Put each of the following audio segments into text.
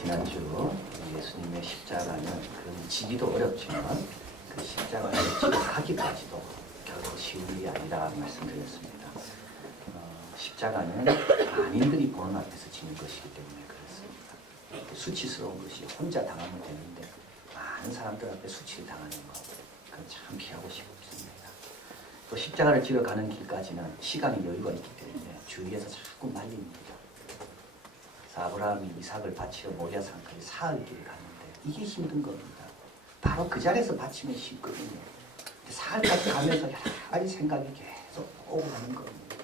지난주 예수님의 십자가는 그런 지기도 어렵지만 그 십자가를 지하기까지도 결코 쉬운 일이 아니라 말씀드렸습니다. 십자가는 만인들이 보는 앞에서 지는 것이기 때문에 그렇습니다. 수치스러운 것이 혼자 당하면 되는데 많은 사람들 앞에 수치를 당하는 것, 그건 참 피하고 싶습니다. 또 십자가를 지러 가는 길까지는 시간이 여유가 있기 때문에 주위에서 자꾸 말립니다. 아브라함이 이삭을 바치러 모리아산까지 사흘 길을 갔는데 이게 힘든 겁니다. 바로 그 자리에서 바치면 쉽거든요. 사흘까지 가면서 여러 가지 생각이 계속 오고 가는 겁니다.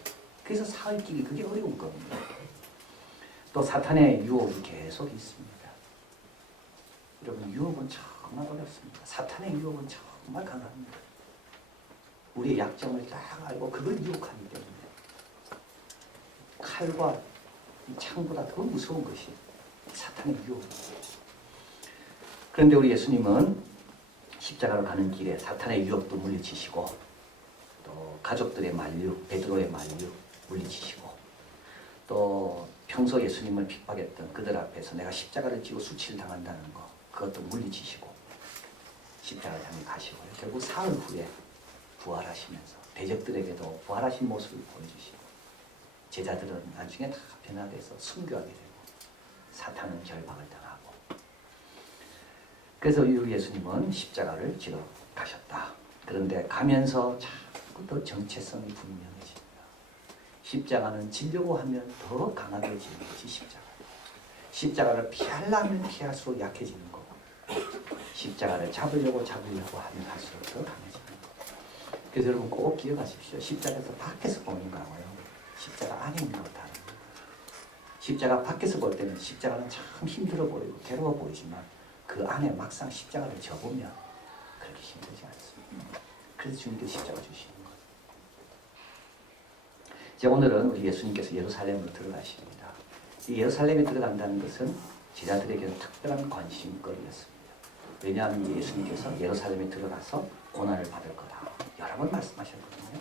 그래서 사흘 길이 그게 어려운 겁니다. 또 사탄의 유혹이 계속 있습니다. 여러분, 유혹은 정말 어렵습니다. 사탄의 유혹은 정말 강합니다. 우리의 약점을 딱 알고 그걸 유혹하기 때문에 칼과 이 창보다 더 무서운 것이 사탄의 유혹입니다. 그런데 우리 예수님은 십자가로 가는 길에 사탄의 유혹도 물리치시고 또 가족들의 만류, 베드로의 만류 물리치시고 또 평소 예수님을 핍박했던 그들 앞에서 내가 십자가를 지고 수치를 당한다는 거 그것도 물리치시고 십자가를 향해 가시고요. 결국 사흘 후에 부활하시면서 대적들에게도 부활하신 모습을 보여주시고 제자들은 나중에 다 변화돼서 순교하게 되고 사탄은 결박을 당하고 그래서 우리 예수님은 십자가를 지러 가셨다. 그런데 가면서 자꾸 더 정체성이 분명해집니다. 십자가는 지려고 하면 더 강하게지는 것이 십자가예요. 십자가를 피하려면 피할수록 약해지는 거고 십자가를 잡으려고 하면 할수록 더 강해지는 거고 그래서 여러분 꼭 기억하십시오. 십자가에서 밖에서 보는 거하고요. 십자가 안에 있는 거 다른 거예요. 십자가 밖에서 볼 때는 십자가는 참 힘들어 보이고 괴로워 보이지만 그 안에 막상 십자가를 접으면 그렇게 힘들지 않습니다. 그래서 주님께서 십자가 주시는 거예요. 이제 오늘은 우리 예수님께서 예루살렘으로 들어가십니다. 이 예루살렘에 들어간다는 것은 제자들에게는 특별한 관심거리였습니다. 왜냐하면 예수님께서 예루살렘에 들어가서 고난을 받을 거다. 여러 번 말씀하셨거든요.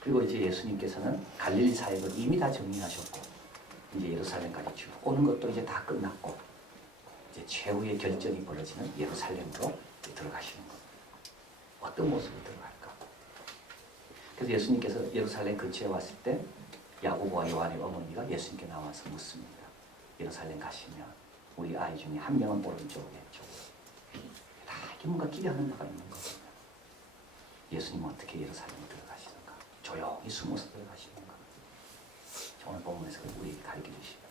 그리고 이제 예수님께서는 갈릴리 사역을 이미 다 정리하셨고 이제 예루살렘까지 쭉 오는 것도 이제 다 끝났고 이제 최후의 결전이 벌어지는 예루살렘으로 들어가시는 겁니다. 어떤 모습으로 들어갈까? 그래서 예수님께서 예루살렘 근처에 왔을 때 야고보와 요한의 어머니가 예수님께 나와서 묻습니다. 예루살렘 가시면 우리 아이 중에 한 명은 오른쪽 왼쪽 다 이렇게 뭔가 기대하는 바가 있는 거거든요. 예수님은 어떻게 예루살렘에 들어가시는가? 조용히 숨어서 들어가시는가? 오늘 본문에서 우리에게 가르쳐 주십니다.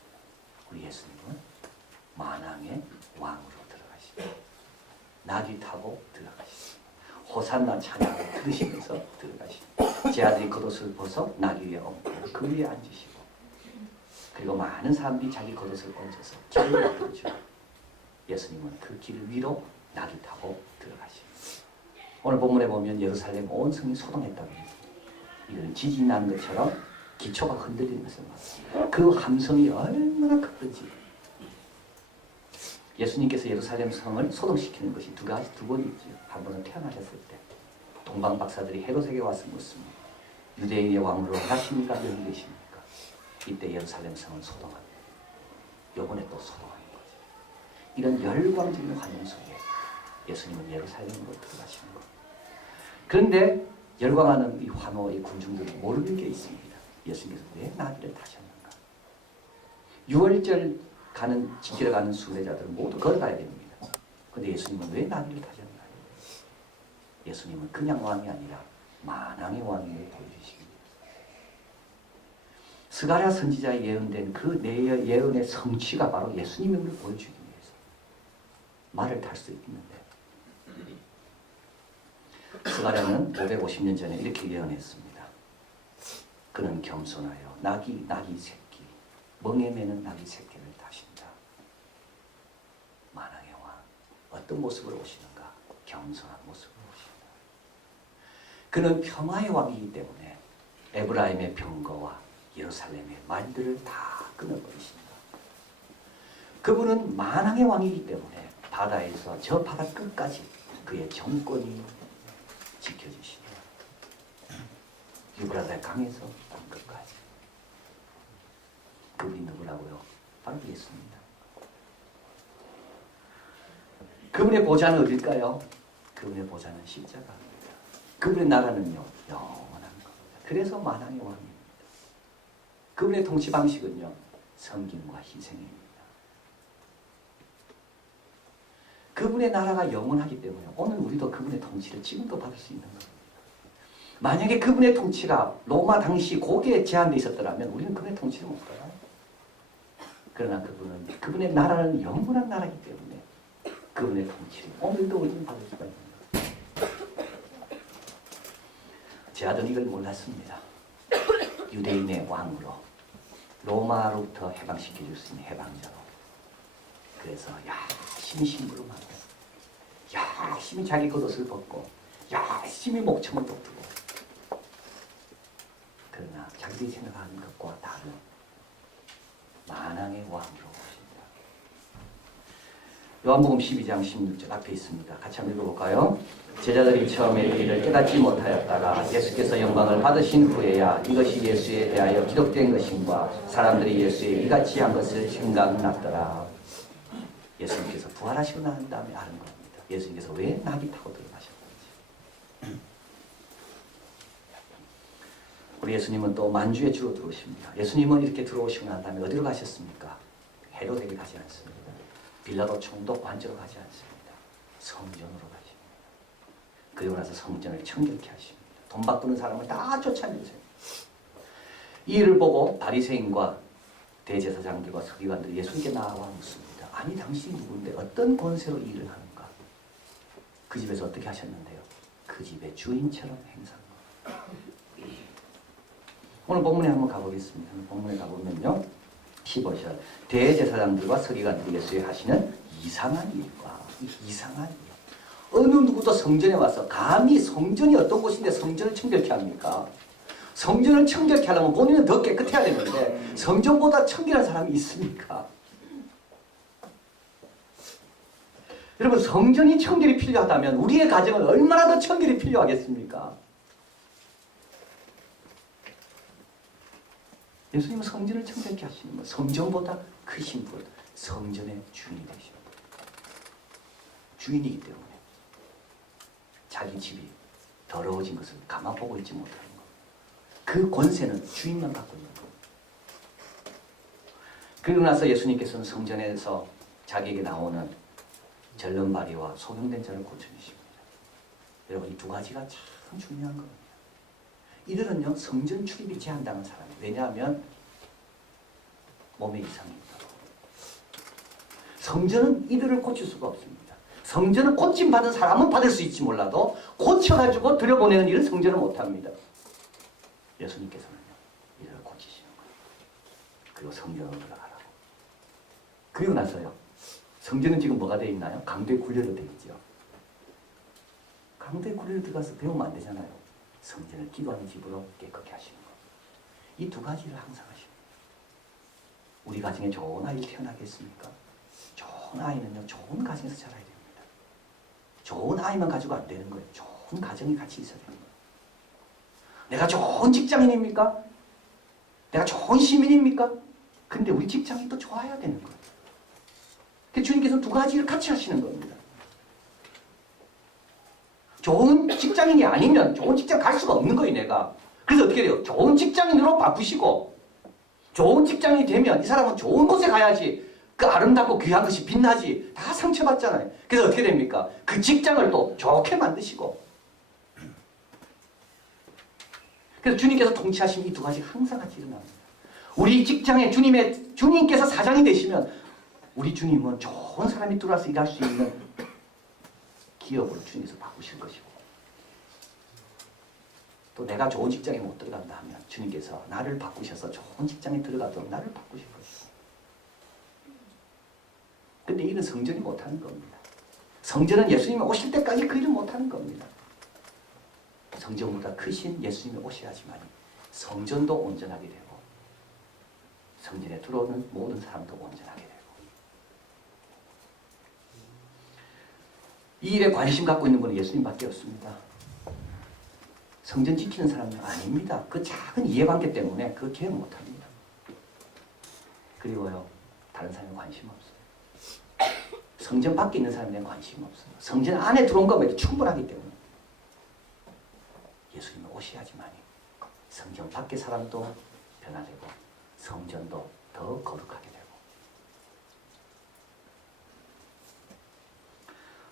우리 예수님은 만왕의 왕으로 들어가십니다. 나귀 타고 들어가십니다. 호산나 찬양을 들으시면서 들어가십니다. 제 아들이 겉옷을 벗어 나귀 위에 얹고 그 위에 앉으시고 그리고 많은 사람들이 자기 겉옷을 얹어서 길을 만들어주고 예수님은 그 길 위로 나귀 타고 들어가십니다. 오늘 본문에 보면 예루살렘 온 성이 소동했다고 합니다. 이런 지진이 난 것처럼 기초가 흔들리는 것을 말합니다. 그 함성이 얼마나 크든지 예수님께서 예루살렘 성을 소동시키는 것이 두 번 있죠. 한 번은 태어나셨을 때 동방 박사들이 헤롯에게 와서 묻습니다. 유대인의 왕으로 하십니까? 여기 계십니까? 이때 예루살렘 성은 소동합니다. 이번에 또 소동하는 거죠. 이런 열광적인 환영 속에 예수님은 예루살렘으로 들어가시는 겁니다. 그런데 열광하는 이 환호의 군중들은 모르는 게 있습니다. 예수님께서 왜 나귀를 타셨는가? 6월절 지키러 가는 순례자들은 모두 걸어가야 됩니다. 그런데 예수님은 왜 나귀를 타셨는가? 예수님은 그냥 왕이 아니라 만왕의 왕임을 보여주십니다. 스가랴 선지자에 예언된 그 예언의 성취가 바로 예수님임을 보여주기 위해서 말을 탈 수 있는데 스가랴는 550년 전에 이렇게 예언했습니다. 그는 겸손하여 나귀 새끼, 멍에 매는 나귀 새끼를 타신다. 만왕의 왕, 어떤 모습으로 오시는가? 겸손한 모습으로 오신다. 그는 평화의 왕이기 때문에 에브라임의 병거와 예루살렘의 말들을 다 끊어버리신다. 그분은 만왕의 왕이기 때문에 바다에서 저 바다 끝까지 그의 정권이 지켜주시다. 유브라데 강에서 땅끝까지. 그분이 누구라고요? 바로 예수입니다. 그분의 보좌는 어딜까요? 그분의 보좌는 십자가입니다. 그분의 나라는요, 영원한 겁니다. 그래서 만왕의 왕입니다. 그분의 통치 방식은요, 섬김과 희생입니다. 그분의 나라가 영원하기 때문에 오늘 우리도 그분의 통치를 지금도 받을 수 있는 겁니다. 만약에 그분의 통치가 로마 당시 고개에 제한되어 있었더라면 우리는 그분의 통치를 못 받아요. 그러나 그분의 나라는 영원한 나라이기 때문에 그분의 통치를 오늘도 우리는 받을 수가 있습니다. 제 아들은 이걸 몰랐습니다. 유대인의 왕으로 로마로부터 해방시켜 줄 수 있는 해방자로. 그래서 열심히 심부름하고 열심히 자기 겉옷을 벗고 열심히 목청을 돋두고 그러나 자기들이 생각하는 것과 다른 만왕의 왕으로 오십니다. 요한복음 12장 16절 앞에 있습니다. 같이 한번 읽어볼까요? 제자들이 처음에 이를 깨닫지 못하였다가 예수께서 영광을 받으신 후에야 이것이 예수에 대하여 기록된 것인가 사람들이 예수의 이같이 한 것을 생각났더라. 예수님께서 부활하시고 난 다음에 아는 겁니다. 예수님께서 왜 나귀 타고 들어가셨는지. 우리 예수님은 또 만주의 주로 들어오십니다. 예수님은 이렇게 들어오시고 난 다음에 어디로 가셨습니까? 헤로데게 가지 않습니다. 빌라도 총독 관저로 가지 않습니다. 성전으로 가십니다. 그리고 나서 성전을 청결케 하십니다. 돈 바꾸는 사람을 다 쫓아내세요. 이 일을 보고 바리새인과 대제사장들과 서기관들이 예수님께 나와 묻습니다. 아니 당신이 누군데 어떤 권세로 이 일을 하는가? 그 집에서 어떻게 하셨는데요? 그 집의 주인처럼 행사한 겁니다. 오늘 본문에 한번 가보겠습니다. 본문에 가보면요. 15절 대제사장들과 서기관들이 예수에 하시는 이상한 일과 이상한 일. 어느 누구도 성전에 와서 감히 성전이 어떤 곳인데 성전을 청결케 합니까? 성전을 청결케 하려면 본인은 더 깨끗해야 되는데 성전보다 청결한 사람이 있습니까? 여러분 성전이 청결이 필요하다면 우리의 가정은 얼마나 더 청결이 필요하겠습니까? 예수님은 성전을 청결케 하시는 것, 성전보다 크신 분, 성전의 주인이 되신 분. 주인이기 때문에 자기 집이 더러워진 것을 가만 보고 있지 못하는 것. 그 권세는 주인만 갖고 있는 것. 그리고 나서 예수님께서는 성전에서 자기에게 나오는 절름발이와 소경된 자를 고쳐주십니다. 여러분 이 두 가지가 참 중요한 겁니다. 이들은요 성전 출입이 제한당한 사람이에요. 왜냐하면 몸에 이상이 있다고. 성전은 이들을 고칠 수가 없습니다. 성전은 고침받은 사람은 받을 수 있지 몰라도 고쳐가지고 들여보내는 일은 성전은 못합니다. 예수님께서는요 이들을 고치시는 거예요. 그리고 성전으로 들어가라고. 그리고 나서요 성전은 지금 뭐가 되어 있나요? 강도의 굴레로 되어 있죠. 강도의 굴레로 들어가서 배우면 안 되잖아요. 성전을 기도하는 집으로 깨끗게 하시는 것. 이 두 가지를 항상 하십니다. 우리 가정에 좋은 아이를 태어나겠습니까? 좋은 아이는요, 좋은 가정에서 자라야 됩니다. 좋은 아이만 가지고 안 되는 거예요. 좋은 가정이 같이 있어야 되는 거예요. 내가 좋은 직장인입니까? 내가 좋은 시민입니까? 근데 우리 직장이 또 좋아야 되는 거예요. 주님께서는 두 가지를 같이 하시는 겁니다. 좋은 직장인이 아니면 좋은 직장 갈 수가 없는 거예요, 내가. 그래서 어떻게 돼요? 좋은 직장인으로 바꾸시고, 좋은 직장인이 되면 이 사람은 좋은 곳에 가야지 그 아름답고 귀한 것이 빛나지. 다 상처받잖아요. 그래서 어떻게 됩니까? 그 직장을 또 좋게 만드시고. 그래서 주님께서 통치하신 이 두 가지가 항상 같이 일어납니다. 우리 직장에 주님께서 사장이 되시면 우리 주님은 좋은 사람이 들어와서 일할 수 있는 기업으로 주님께서 바꾸실 것이고, 또 내가 좋은 직장에 못 들어간다 하면 주님께서 나를 바꾸셔서 좋은 직장에 들어가도록 나를 바꾸실 것이고. 근데 이는 성전이 못하는 겁니다. 성전은 예수님이 오실 때까지 그 일을 못하는 겁니다. 성전보다 크신 예수님이 오셔야지만 성전도 온전하게 되고 성전에 들어오는 모든 사람도 온전하게 되고. 이 일에 관심 갖고 있는 분은 예수님밖에 없습니다. 성전 지키는 사람은 아닙니다. 그 작은 이해관계 때문에 그 기획 못합니다. 그리고요, 다른 사람에 관심 없어요. 성전 밖에 있는 사람에 대한 관심이 없어요. 성전 안에 들어온 것만 충분하기 때문에 예수님은 오셔야지만이 성전 밖의 사람도 변화되고 성전도 더 거룩하게 되고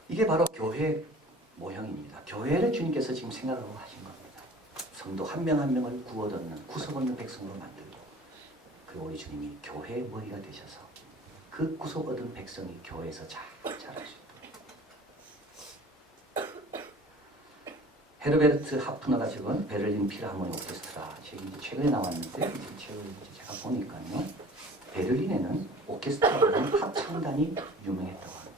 이게 바로 교회 모형입니다. 교회를 주님께서 지금 생각하고 하신 겁니다. 성도 한 명 한 명을 구워듣는 구속 얻는 백성으로 만들고 그리고 우리 주님이 교회의 머리가 되셔서 그 구속 얻은 백성이 교회에서 잘 자랄 수 있도록 헤르베르트 하프너가 적은 베를린 필하모니 오케스트라 책이 최근에 나왔는데 이 책을 제가 보니까요 베를린에는 오케스트라라는 합창단이 유명했다고 합니다.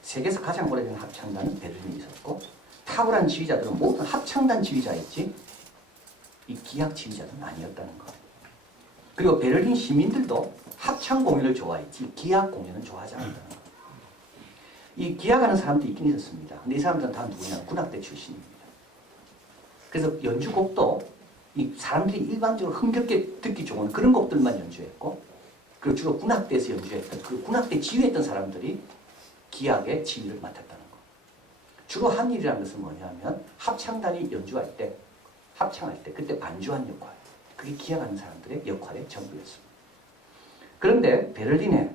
세계에서 가장 오래된 합창단은 베를린에 있었고 탁월한 지휘자들은 모두 합창단 지휘자였지 이 기악 지휘자는 아니었다는 거예요. 그리고 베를린 시민들도 합창 공연을 좋아했지 기악 공연은 좋아하지 않았다는 거예요. 이 기악하는 사람도 있긴 있었습니다. 근데 이 사람들은 다 누구냐? 군악대 출신입니다. 그래서 연주곡도 이 사람들이 일반적으로 흥겹게 듣기 좋은 그런 곡들만 연주했고 그리고 주로 군악대에서 연주했던 그 군악대 지휘했던 사람들이 기악의 지휘를 맡았다는 거. 주로 한 일이라는 것은 뭐냐면 합창단이 연주할 때 합창할 때 그때 반주한 역할 그게 기악하는 사람들의 역할의 전부였습니다. 그런데 베를린에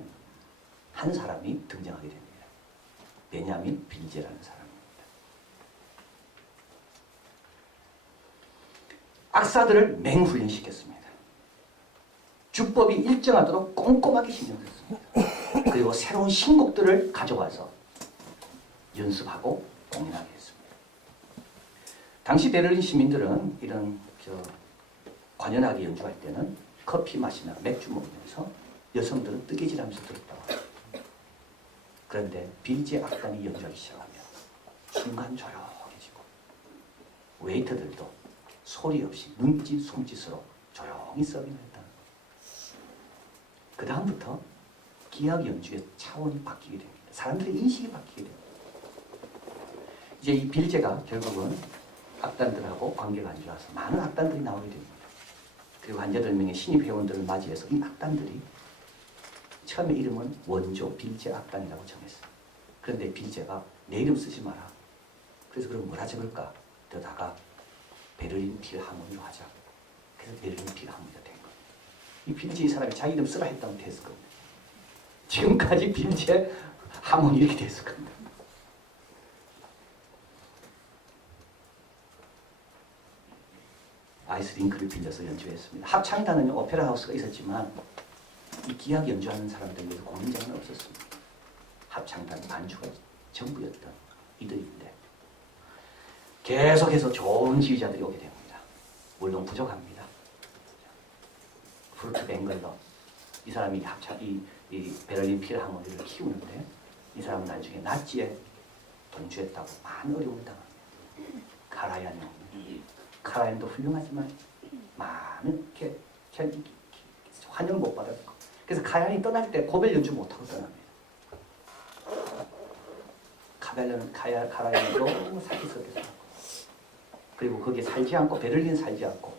한 사람이 등장하게 됩니다. 베냐민 빌제라는 사람입니다. 악사들을 맹훈련시켰습니다. 주법이 일정하도록 꼼꼼하게 신경 썼습니다. 그리고 새로운 신곡들을 가져와서 연습하고 공연하게 했습니다. 당시 베를린 시민들은 이런 관연하게 연주할 때는 커피 마시나 맥주 먹으면서 여성들은 뜨개질하면서 들었다고 합니다. 그런데 빌제 악단이 연주하기 시작하면 순간 조용해지고 웨이터들도 소리 없이 눈짓 손짓으로 조용히 서빙했다. 그 다음부터 기악 연주의 차원이 바뀌게 됩니다. 사람들의 인식이 바뀌게 됩니다. 이제 이 빌제가 결국은 악단들하고 관계가 안 좋아서 많은 악단들이 나오게 됩니다. 그리고 한 8명의 신입 회원들을 맞이해서 이 악단들이 처음에 이름은 원조 빌제 악단이라고 정했어요. 그런데 빌제가 내 이름 쓰지 마라. 그래서 그럼 뭐라 적을까? 그러다가 베를린 필하모니로 하자. 그래서 베를린 필하모니가 된 거예요. 이 빌제 이 사람이 자기 이름 쓰라 했다면 됐을 겁니다. 지금까지 빌제 하모니 이렇게 됐을 겁니다. 아이스링크를 빌려서 연주했습니다. 합창단은 오페라 하우스가 있었지만 이 기악 연주하는 사람들 위해서 공연장은 없었습니다. 합창단 반주가 전부였던 이들인데 계속해서 좋은 지휘자들이 오게 됩니다. 물론 부족합니다. 프루트 뱅글러 이 사람이 이 베를린 필하모니를 키우는데 이 사람은 나중에 나치에 동조했다고 많은 어려움을 당합니다. 카라얀도 훌륭하지만 많은 환영을 못 받았고 그래서 카라얀이 떠날 때 고벨 연주 못하고 떠납니다. 카라얀이 너무 사기스럽게 살았고 그리고 거기에 살지 않고 베를린 살지 않고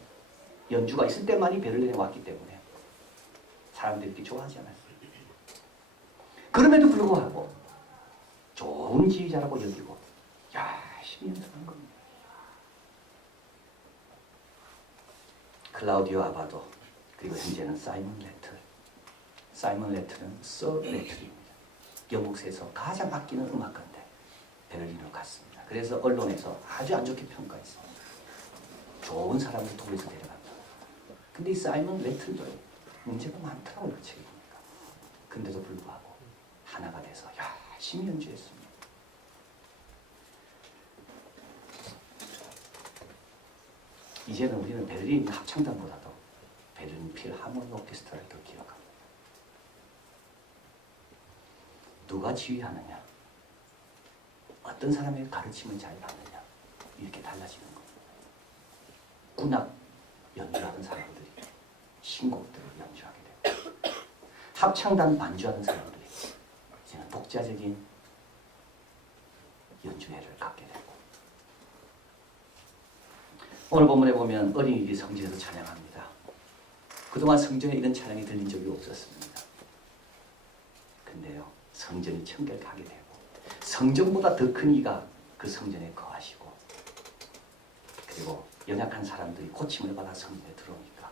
연주가 있을 때만이 베를린에 왔기 때문에 사람들이 이렇게 좋아하지 않았어요. 그럼에도 불구하고 좋은 지휘자라고 여기고 열심히 연습한 겁니다. 클라우디오 아바도 그리고 현재는 사이먼 레틀. 사이먼 레틀은 서 레틀입니다. 영국에서 가장 아끼는 음악가인데 베를린으로 갔습니다. 그래서 언론에서 아주 안 좋게 평가했습니다. 좋은 사람을 독일에서 데려간다. 근데 이 사이먼 레틀도 문제가 많더라고요. 그 책에 보니까. 근데도 불구하고 하나가 돼서 열심히 연주했습니다. 이제는 우리는 베를린 합창단보다도 베를린 필하모니 오케스트라를 더 기억합니다. 누가 지휘하느냐, 어떤 사람의 가르침을 잘 받느냐 이렇게 달라지는 겁니다. 군악 연주하는 사람들이 신곡들을 연주하게 되고 합창단 반주하는 사람들이 이제는 독자적인 연주회를 갖게 되고 오늘 본문에 보면 어린이들이 성전에서 찬양합니다. 그동안 성전에 이런 찬양이 들린 적이 없었습니다. 근데요, 성전이 청결하게 되고 성전보다 더 큰 이가 그 성전에 거하시고 그리고 연약한 사람들이 고침을 받아 성전에 들어오니까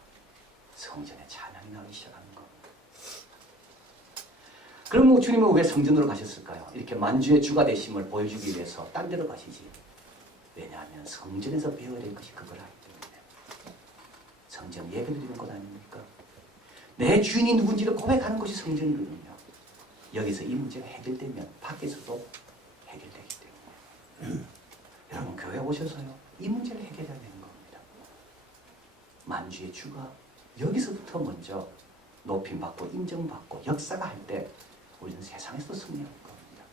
성전에 찬양이 나오기 시작하는 겁니다. 그럼 주님은 왜 성전으로 가셨을까요? 이렇게 만주의 주가 되심을 보여주기 위해서 딴 데로 가시지. 왜냐하면 성전에서 배워야 될 것이 그걸 하기 때문에. 성전 예배 드리는 것 아닙니까? 내 주인이 누군지를 고백하는 것이 성전이거든요. 여기서 이 문제가 해결되면 밖에서도 해결되기 때문에. 여러분 교회 오셔서요. 이 문제를 해결해야 되는 겁니다. 만주의 주가 여기서부터 먼저 높임받고 인정받고 역사가 할 때 우리는 세상에서 승리하는 겁니다.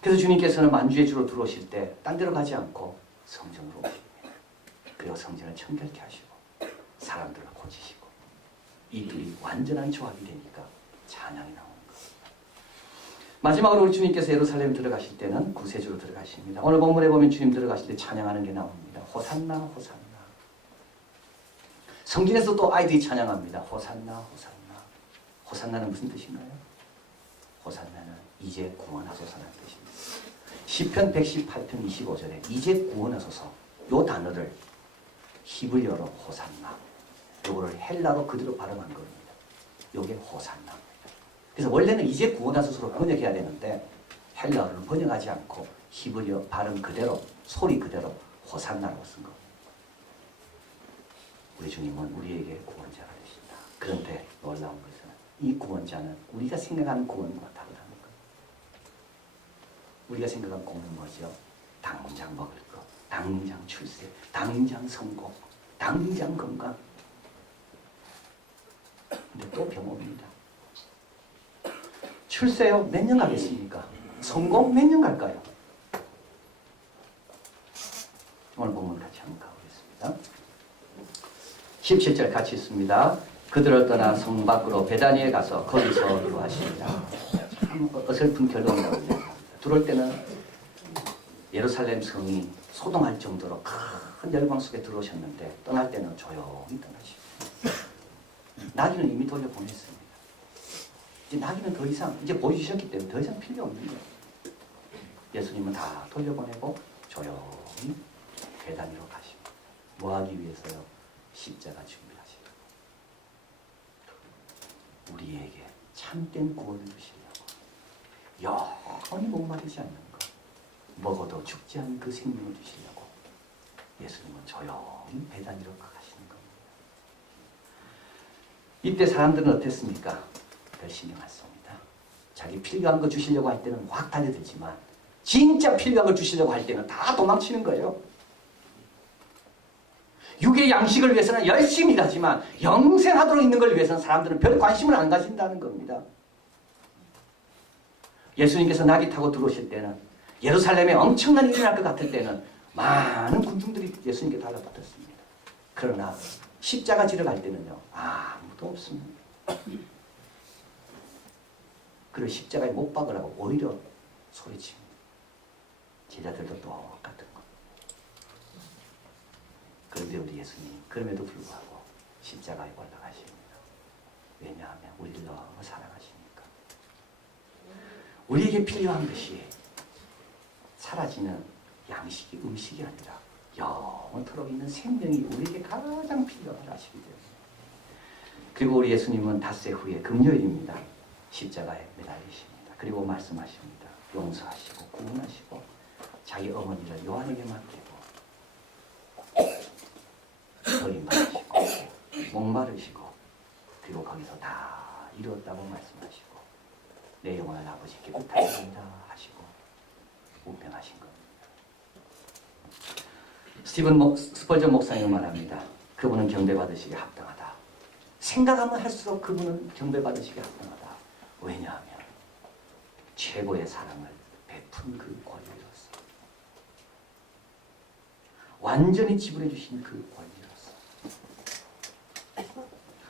그래서 주님께서는 만주의 주로 들어오실 때 딴 데로 가지 않고 성전으로 오십니다. 그리고 성전을 청결케 하시고 사람들을 고치시고 이들이 완전한 조합이 되니까 찬양이 나오는 겁니다. 마지막으로 우리 주님께서 예루살렘 들어가실 때는 구세주로 들어가십니다. 오늘 본문에 보면 주님 들어가실 때 찬양하는 게 나옵니다. 호산나 호산나. 성전에서 또 아이들이 찬양합니다. 호산나 호산나. 호산나는 무슨 뜻인가요? 호산나는 이제 구원하소서라는 뜻입니다. 시편 118편 25절에 이제 구원하소서 요 단어를 히브리어로 호산나 요거를 헬라로 그대로 발음한 겁니다. 요게 호산나입니다. 그래서 원래는 이제 구원하소서로 번역해야 되는데 헬라어를 번역하지 않고 히브리어 발음 그대로 소리 그대로 호산나라고 쓴 겁니다. 우리 주님은 우리에게 구원자가 되신다. 그런데 놀라운 것은 이 구원자는 우리가 생각하는 구원과 다르다는 것. 우리가 생각하는 구원은 뭐죠? 당장 먹을 것, 당장 출세, 당장 성공, 당장 건강. 근데 또 병 옵니다. 출세요? 몇 년 가겠습니까? 성공 몇 년 갈까요? 오늘 본문 같이 한번 가보겠습니다. 17절 같이 있습니다. 그들을 떠나 성 밖으로 베다니에 가서 거기서 기도하십니다. 참 어설픈 결론이라고 들어올 때는 예루살렘 성이 소동할 정도로 큰 열광 속에 들어오셨는데 떠날 때는 조용히 떠나십니다. 나귀는 이미 돌려보냈습니다. 이제 나귀는 더 이상 이제 보여주셨기 때문에 더 이상 필요 없는 거예요. 예수님은 다 돌려보내고 조용히 베다니로 가십니다. 뭐 하기 위해서요? 십자가 준비하시고 우리에게 참된 구원을 주시려고 영원히 목마르지 않는 것 먹어도 죽지 않은 그 생명을 주시려고 예수님은 조용히 베다니로 가시는 겁니다. 이때 사람들은 어땠습니까? 별 신경 안 씁니다. 자기 필요한 거 주시려고 할 때는 확 달려들지만 진짜 필요한 걸 주시려고 할 때는 다 도망치는 거예요. 육의 양식을 위해서는 열심히 일하지만 영생하도록 있는 걸 위해서는 사람들은 별 관심을 안 가진다는 겁니다. 예수님께서 나귀 타고 들어오실 때는 예루살렘에 엄청난 일이 날 것 같을 때는 많은 군중들이 예수님께 달라붙었습니다. 그러나 십자가 지러 갈 때는요 아무도 없습니다. 그리고 십자가에 못 박으라고 오히려 소리칩니다. 제자들도 똑같은 것. 그런데 우리 예수님 그럼에도 불구하고 십자가에 올라가십니다. 왜냐하면 우리를 너무 사랑하시니까. 우리에게 필요한 것이 사라지는 양식이 음식이 아니라 영원토록 있는 생명이 우리에게 가장 필요하다 하시기 때문에. 그리고 우리 예수님은 닷새 후에 금요일입니다. 십자가에 매달리십니다. 그리고 말씀하십니다. 용서하시고 구원하시고 자기 어머니를 요한에게 맡기고 버림받으시고 목마르시고 그리고 거기서 다 이루었다고 말씀하시고 내 영혼을 아버지께 부탁드립니다 하시고 운명하신 겁니다. 스티븐 스펄전 목사님은 말합니다. 그분은 경배받으시기에 합당하다. 생각하면 할수록 그분은 경배받으시기에 합당하다. 왜냐하면 최고의 사랑을 베푼 그 권리로서 완전히 지불해 주신 그 권리로서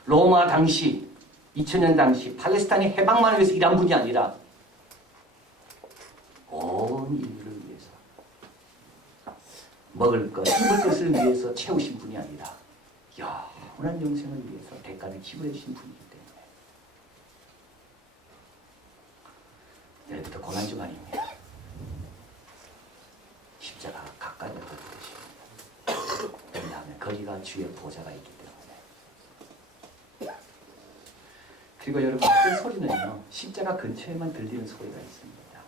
로마 당시 2000년 당시 팔레스타인의 해방만을 위해서 일한 분이 아니라 온 인류를 위해서 먹을 것, 입을 것을 위해서 채우신 분이 아니라 영원한 영생을 위해서 대가를 지불해 주신 분이기 때문에 고난주간입니다. 십자가 가까이 오는 것입니다. 왜냐하면 거리가 주의 보좌가 있기 때문에. 그리고 여러분 그 소리는요 십자가 근처에만 들리는 소리가 있습니다.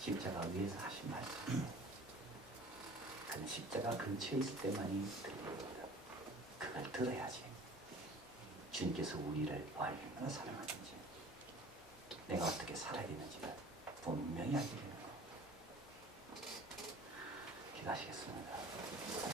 십자가 위에서 하신 말씀. 그는 십자가 근처에 있을 때만이 들립니다. 그걸 들어야지. 주님께서 우리를 얼마나 사랑하는지, 내가 어떻게 살아야 되는지를 분명히 알게 되는 거. 기도하시겠습니다.